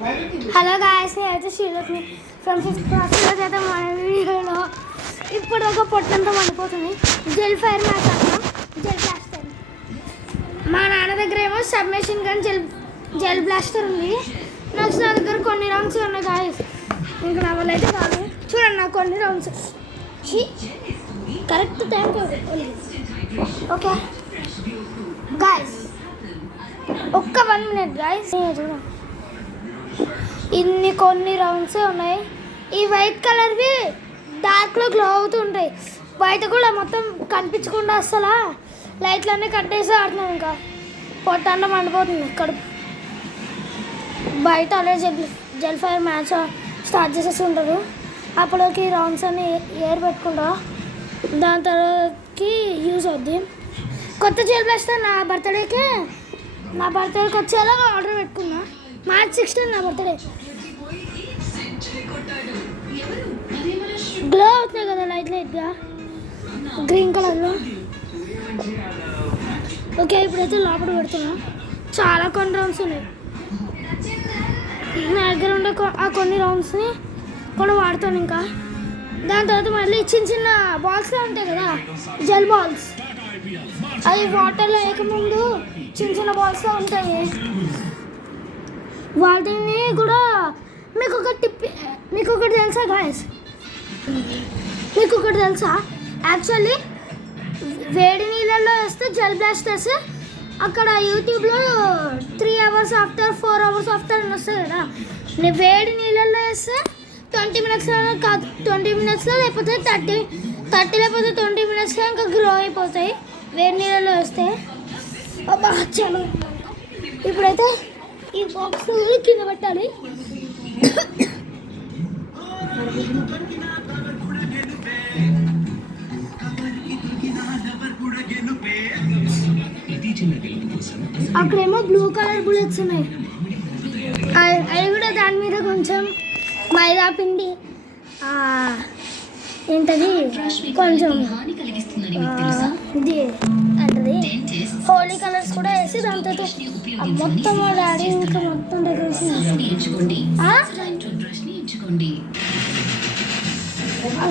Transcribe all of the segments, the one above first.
Hello guys, నేనైతే Srilakshmi from 5th class. ఈరోజు అయితే మన వీడియోలో ఇప్పుడు ఒక పొట్టంతా మండిపోతుంది. జెల్ ఫైర్ మ్యాచ్ అంటాం, జెల్ బ్లాస్టర్. మా నాన్న దగ్గర ఏమో సబ్మెషిన్ గన్ జెల్ బ్లాస్టర్ ఉంది. నెక్స్ట్ నా దగ్గర కొన్ని రౌండ్స్ ఉన్నాయి గాయస్. ఇంకా నా వల్ల అయితే కాదు. చూడండి నాకు కొన్ని రౌండ్స్ కరెక్ట్ టైంకి ఓకే గాయస్. ఒక్క 1 minute గాయస్. చూడండి ఇన్ని కొన్ని రౌండ్సే ఉన్నాయి. ఈ వైట్ కలర్వి డార్క్లో గ్లో అవుతుంటాయి. బయట కూడా మొత్తం కనిపించకుండా అసలు లైట్లన్నీ కట్టేసి ఆడుతున్నాం. ఇంకా పొట్టంతా మండిపోతుంది కడుపు. బయట already gel fire match start చేసేసి ఉంటారు. అప్పటికి రౌండ్స్ అన్ని ఎయిర్ పెట్టుకుంటా. దాని తర్వాతకి యూజ్ అవుద్ది. కొత్త జెల్ బ్లాస్టర్ నా బర్త్డేకి వచ్చేలా ఆర్డర్ పెట్టుకున్నా. March 16 నా బర్త్డే. గ్లో అవుతున్నాయి కదా లైట్గా గ్రీన్ కలర్లో. ఓకే, ఇప్పుడైతే లోపల పెడుతున్నా. చాలా కొన్ని రౌండ్స్ ఉన్నాయి నా దగ్గర ఉండే. ఆ కొన్ని రౌండ్స్ని కూడా వాడతాను. ఇంకా దాని తర్వాత మళ్ళీ చిన్న బాల్స్లో ఉంటాయి కదా జెల్ బాల్స్. అవి వాటర్లో వేయకముందు చిన్న బాల్స్లో ఉంటాయి. వాటిని కూడా మీకు ఒకటి తెలుసా గాయస్? మీకు ఒకటి తెలుసా? యాక్చువల్లీ వేడి నీళ్ళల్లో వేస్తే జెల్ బ్లాస్టర్స్ అక్కడ యూట్యూబ్లో 3 hours ఆఫ్టర్ 4 hours ఆఫ్టర్ అని వస్తాయి కదా. నేను వేడి నీళ్ళల్లో వేస్తే 20 minutes కాదు, 20 minutesలో లేకపోతే 30 లేకపోతే 20 minutesలో ఇంకా గ్రో అయిపోతాయి వేడి నీళ్ళల్లో వేస్తే. అబ్బా చలో, ఇప్పుడైతే ఈ బాక్స్ కింద పెట్టాలి. అక్కడేమో బ్లూ కలర్ బుల్లెట్స్ ఉన్నాయి. అవి కూడా దాని మీద కొంచెం మైదా పిండి ఏంటది కొంచెం ఇది అంటది హోలీ కలర్స్ కూడా వేసి దాంతో మొత్తం డాడీ ఇంకా మొత్తం డెకరేషన్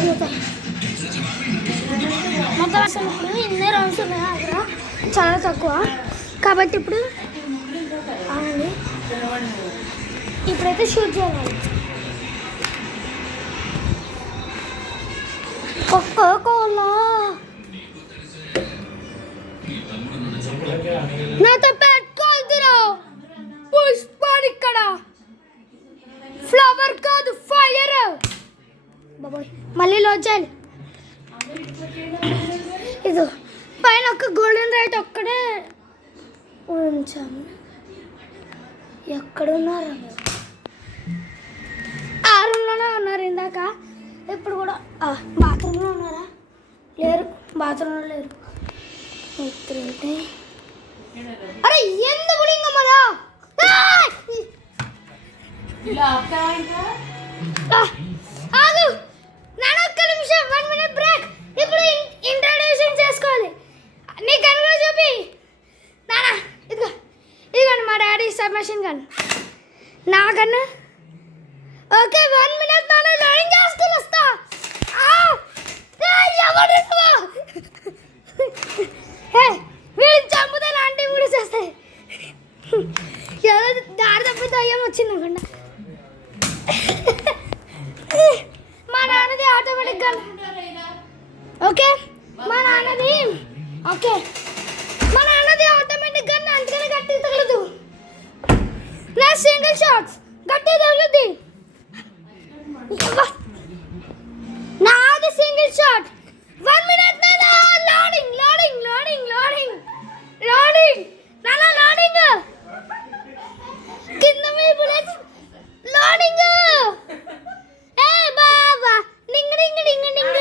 మొత్తం. అసలు ఇప్పుడు ఇన్నే రౌండ్స్ ఉన్నాయి అక్కడ చాలా తక్కువ కాబట్టి ఇప్పుడు అవునండి. ఇప్పుడైతే షూట్ చేయాలి. కోకోకోలా నాతో పెట్టుకోవద్దురా. పుష్పాడు ఇక్కడ ఫ్లవర్ కాదు ఫైర్. బాబోయ్ మళ్ళీ లోచాలి. ఇది పైన ఒక గోల్డెన్ రైట్ ఒక్కడే ఉంచాము. ఎక్కడున్నారు? ఆ రూమ్లోనే ఉన్నారు ఇందాక. ఇప్పుడు కూడా బాత్రూంలో ఉన్నారా? లేరు, బాత్రూంలో లేరు. అరే ఎందుకు మరా ఆగు నాన్న, ఒక్క నిమిషం 1 minute బ్రేక్. ఇప్పుడు ఇంట్రడ్యూషన్ చేసుకోవాలి. నీ గన్ కూడా చూపి నాన్న. ఇదిగోండి మా డాడీ సబ్మెషిన్ గన్. నా గన్. ఓకే 1 minute నాన్న లోడింగ్ చేసుకుని వస్తా. వీళ్ళు చంపుతే లాంటి కూడా చేస్తాయి. ఏదో దారి తప్పితే అయ్యం వచ్చింది అనుకోండి. మా నాన్నది ఆటోమేటిక్ గన్. ఓకే మా నాన్నది ఆటోమేటిక్ గన్, అందుకని గట్టి తగలదు. నా సింగిల్ షాట్స్ గట్టి తగులుద్ది. నాది సింగిల్ షాట్. 1 minute నానా. లోడింగ్ నానా, లోడింగ్ కింద మీ బుల్లెట్స్ లోడింగ్. ఏ బాబా డింగ్ డింగ్ డింగ్ డింగ్.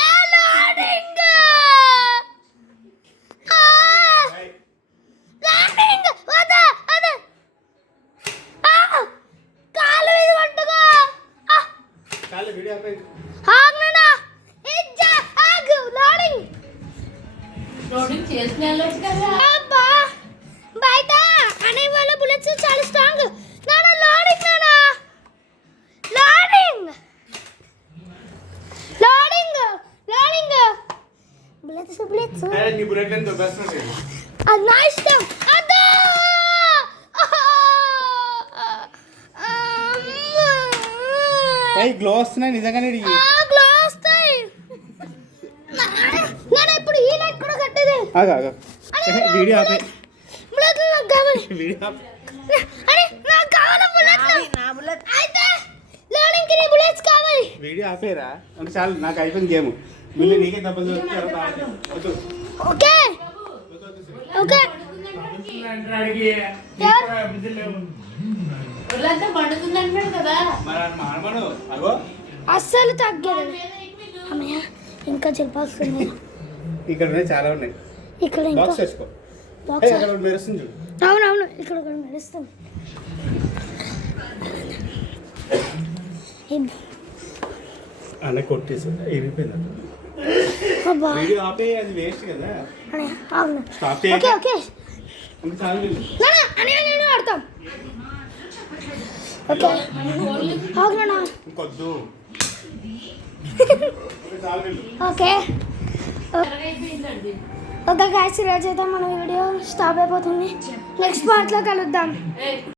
ఏ లోడింగ్ వదా అదే కాలు మీద పట్టుకో. కాలు వీడియో ఆగ్నా ఇజ్జా ఆగు. లోడింగ్ చేస్తున్నా కదా. అబ్బా బయట అనే వాళ్ళ బుల్లెట్స్ చాలా స్ట్రాంగ్. నాన్న లోడింగ్ తెలుసు నీ బుల్లెట్ అని దొబ్బేస్తున్నాడు. అది నా ఇష్టం. అదా గ్లో వస్తున్నాయి నిజంగానే. గ్లో వస్తాయి. నేను ఇప్పుడు ఈ లైట్ కూడా కట్టేది. వీడియో ఆపే. బుల్లెట్ నాకు కావాలి. వీడియో ఆపే. అరే నాకు కావాలి బుల్లెట్. నా బుల్లెట్ అయితే లోడింగ్కి నీ బుల్లెట్స్ కావాలి. వీడియో ఆపేరా అంటే చాలు, నాకు అయిపోయింది గేమ్. ముందు నీకే దెబ్బలు వద్దు. ఓకే ఓకే అస్సలు తగ్గదు. అమ్మయ్య ఇంకా చెప్పాల్సింది. ఇక్కడ ఉన్నాయి, చాలా ఉన్నాయి. ఇక్కడ ఇంకా బాక్స్ వేసుకో. బాక్స్ అక్కడ ఒకటి మెరుస్తుంది చూడు. అవునవును ఇక్కడ ఒకటి మెరుస్తుంది. అన్న కొట్టేసి అయిపోయింది. అబ్బా వీడియో ఆపే, అది వేస్ట్ కదా. అవును స్టాప్ ఓకే ఓకే ఇంకా చాలు. అని నేను ఆడతాం. ఓకే అవునా ఇంకొద్దు. ఓకే ఓకే గాయ్స్, ఈరోజు అయితే మన వీడియో స్టాప్ అయిపోతుంది. నెక్స్ట్ పార్ట్లో కలుద్దాం.